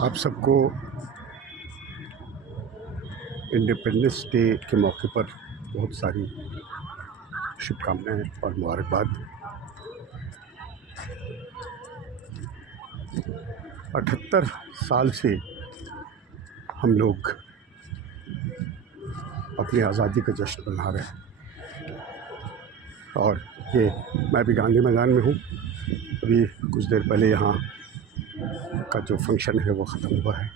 आप सबको independence day के मौके पर बहुत सारी शुभकामनाएं और मुबारकबाद। 78 साल से हम लोग अपनी आज़ादी का जश्न मना रहे हैं और ये मैं भी गांधी मैदान में हूँ। अभी कुछ देर पहले यहाँ का जो फंक्शन है वो ख़त्म हुआ है।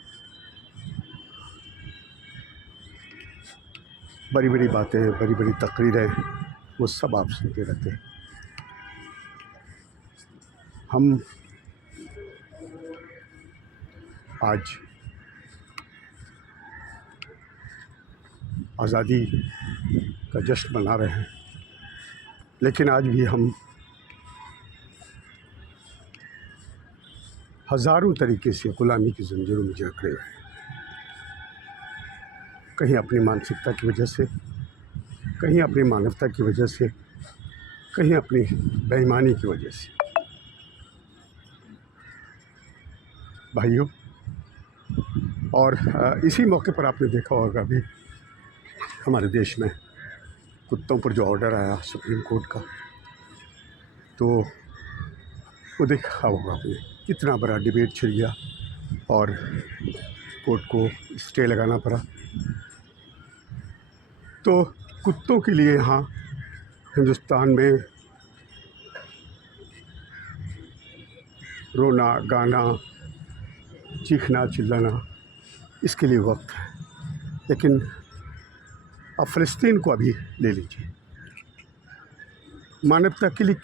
बड़ी बड़ी बातें, बड़ी बड़ी तकरीरें, वो सब आप सुनते रहते हैं। हम आज आज़ादी का जश्न मना रहे हैं, लेकिन आज भी हम हज़ारों तरीके से गुलामी की ज़ंजीरों में जकड़े हुए हैं। कहीं अपनी मानसिकता की वजह से, कहीं अपनी मानवता की वजह से, कहीं अपनी बेईमानी की वजह से। भाइयों, और इसी मौके पर आपने देखा होगा अभी हमारे देश में कुत्तों पर जो ऑर्डर आया सुप्रीम कोर्ट का, तो वो देखा होगा आपने कितना बड़ा डिबेट छिड़ गया और कोर्ट को स्टे लगाना पड़ा। तो कुत्तों के लिए यहाँ हिंदुस्तान में रोना, गाना, चीखना, चिल्लाना, इसके लिए वक्त है। लेकिन अब फ़लस्तीन को अभी ले लीजिए। मानवता के लिए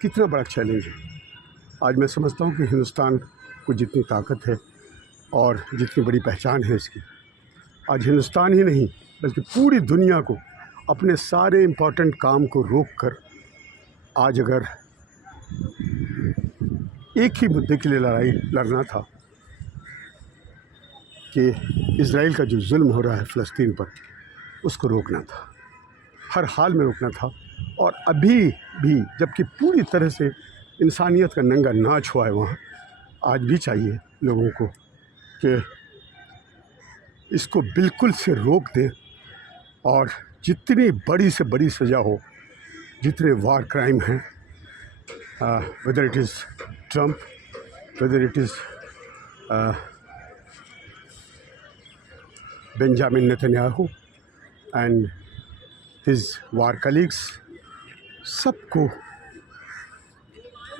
कितना बड़ा चैलेंज है। आज मैं समझता हूँ कि हिंदुस्तान को जितनी ताकत है और जितनी बड़ी पहचान है इसकी, आज हिंदुस्तान ही नहीं बल्कि पूरी दुनिया को अपने सारे इम्पोर्टेंट काम को रोक कर आज अगर एक ही मुद्दे के लिए लड़ाई लड़ना था कि इज़राइल का जो जुल्म हो रहा है फ़लस्तीन पर, उसको रोकना था, हर हाल में रोकना था। और अभी भी जबकि पूरी तरह से इंसानियत का नंगा नाच हुआ है वहाँ, आज भी चाहिए लोगों को कि इसको बिल्कुल से रोक दें और जितनी बड़ी से बड़ी सज़ा हो, जितने वार क्राइम हैं, whether it is Trump, whether it is Benjamin Netanyahu and his war colleagues, सबको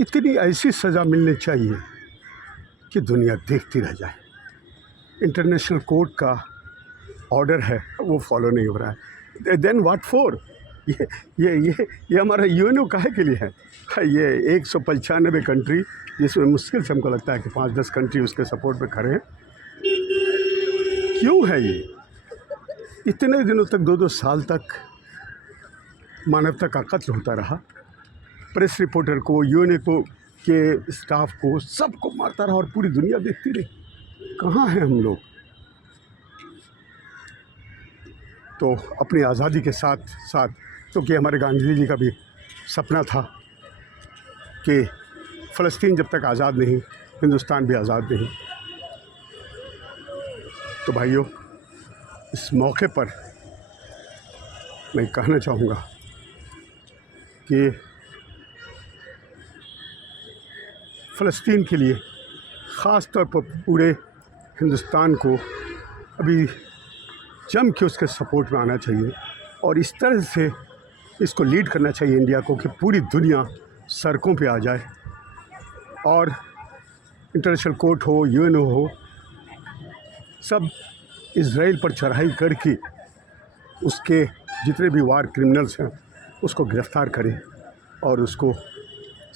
इतनी ऐसी सज़ा मिलनी चाहिए कि दुनिया देखती रह जाए। इंटरनेशनल कोर्ट का ऑर्डर है वो फॉलो नहीं हो रहा है, देन व्हाट फॉर? ये हमारा यूएनओ काहे के लिए है? ये 195 कंट्री, जिसमें मुश्किल से हमको लगता है कि 5-10 कंट्री उसके सपोर्ट में खड़े हैं। क्यों है ये? इतने दिनों तक 2-2 साल तक मानवता का कत्ल होता रहा, प्रेस रिपोर्टर को, यूएनओ के स्टाफ को, सबको मारता रहा और पूरी दुनिया देखती रही। कहाँ हैं हम लोग? तो अपनी आज़ादी के साथ साथ, क्योंकि हमारे गांधी जी का भी सपना था कि फ़लस्तीन जब तक आज़ाद नहीं, हिंदुस्तान भी आज़ाद नहीं। तो भाइयों, इस मौके पर मैं कहना चाहूँगा कि फ़लस्तीन के लिए ख़ास तौर पर पूरे हिंदुस्तान को अभी जम के उसके सपोर्ट में आना चाहिए और इस तरह से इसको लीड करना चाहिए इंडिया को कि पूरी दुनिया सड़कों पे आ जाए और इंटरनेशनल कोर्ट हो, यूएनओ हो, सब इज़राइल पर चढ़ाई करके उसके जितने भी वार क्रिमिनल्स हैं उसको गिरफ़्तार करें और उसको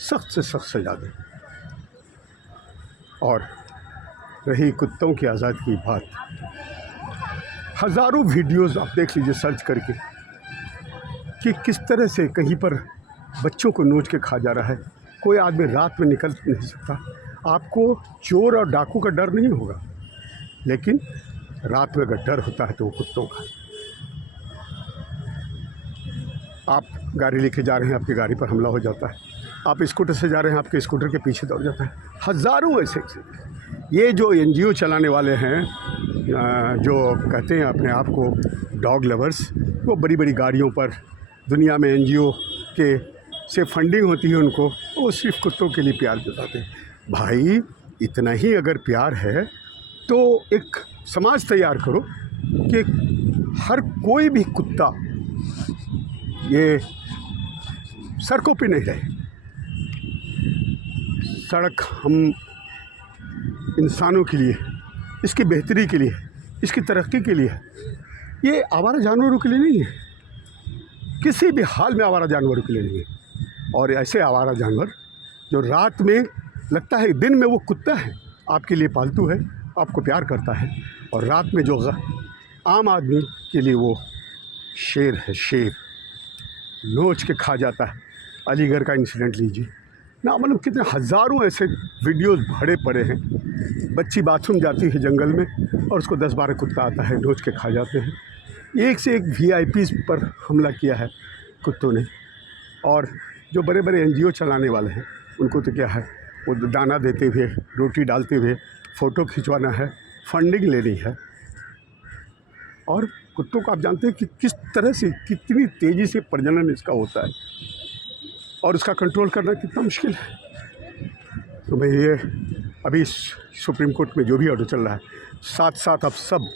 सख्त से सख्त सज़ा दें। और रही कुत्तों की आज़ादी की बात, हज़ारों वीडियोज़ आप देख लीजिए सर्च करके कि किस तरह से कहीं पर बच्चों को नोच के खा जा रहा है। कोई आदमी रात में निकल नहीं सकता। आपको चोर और डाकू का डर नहीं होगा, लेकिन रात में अगर डर होता है तो वो कुत्तों का। आप गाड़ी लेके जा रहे हैं, आपकी गाड़ी पर हमला हो जाता है। आप स्कूटर से जा रहे हैं, आपके स्कूटर के पीछे दौड़ जाता है। हज़ारों ऐसे ये जो NGO चलाने वाले हैं जो कहते हैं अपने आप को डॉग लवर्स, वो बड़ी बड़ी गाड़ियों पर दुनिया में NGO के से फंडिंग होती है उनको, वो सिर्फ कुत्तों के लिए प्यार जताते हैं। भाई इतना ही अगर प्यार है तो एक समाज तैयार करो कि हर कोई भी कुत्ता ये सड़कों पे नहीं रहे। सड़क हम इंसानों के लिए, इसकी बेहतरी के लिए, इसकी तरक्की के लिए, ये आवारा जानवरों के लिए नहीं है, किसी भी हाल में आवारा जानवरों के लिए नहीं है। और ऐसे आवारा जानवर जो रात में लगता है दिन में वो कुत्ता है, आपके लिए पालतू है, आपको प्यार करता है, और रात में जो आम आदमी के लिए वो शेर है, शेर नोच के खा जाता है। अलीगढ़ का इंसिडेंट लीजिए ना, मतलब कितने हज़ारों ऐसे वीडियोस भरे पड़े हैं। बच्ची बाथरूम जाती है जंगल में और उसको 10-12 कुत्ता आता है, नोच के खा जाते हैं। एक से एक VIPs पर हमला किया है कुत्तों ने। और जो बड़े बड़े NGO चलाने वाले हैं उनको तो क्या है, वो दाना देते हुए, रोटी डालते हुए, फ़ोटो खिंचवाना है, फंडिंग लेनी है। और कुत्तों को आप जानते हैं कि किस तरह से, कितनी तेज़ी से प्रजनन इसका होता है और उसका कंट्रोल करना कितना मुश्किल है। तो मैं ये अभी सुप्रीम कोर्ट में जो भी ऑर्डर चल रहा है, साथ साथ आप सब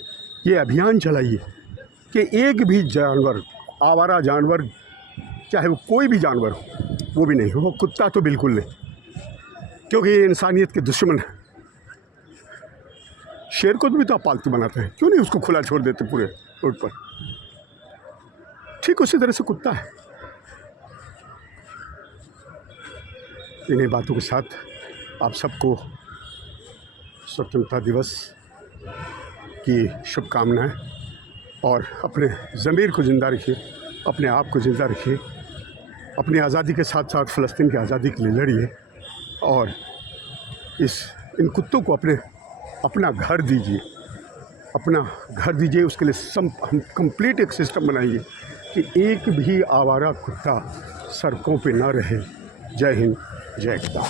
ये अभियान चलाइए कि एक भी जानवर, आवारा जानवर, चाहे वो कोई भी जानवर हो, वो भी नहीं हो, कुत्ता तो बिल्कुल नहीं, क्योंकि ये इंसानियत के दुश्मन है। शेर को भी तो आप पालतू बनाते हैं, क्यों नहीं उसको खुला छोड़ देते पूरे रोड पर? ठीक उसी तरह से कुत्ता है। इन्हीं बातों के साथ आप सबको स्वतंत्रता दिवस की शुभकामनाएं, और अपने ज़मीर को ज़िंदा रखिए, अपने आप को ज़िंदा रखिए, अपनी आज़ादी के साथ साथ फ़लस्तीन की आज़ादी के लिए लड़िए, और इन कुत्तों को अपना घर दीजिए, अपना घर दीजिए। उसके लिए हम कंप्लीट एक सिस्टम बनाइए कि एक भी आवारा कुत्ता सड़कों पे ना रहे। जय हिंद, जय खुदा।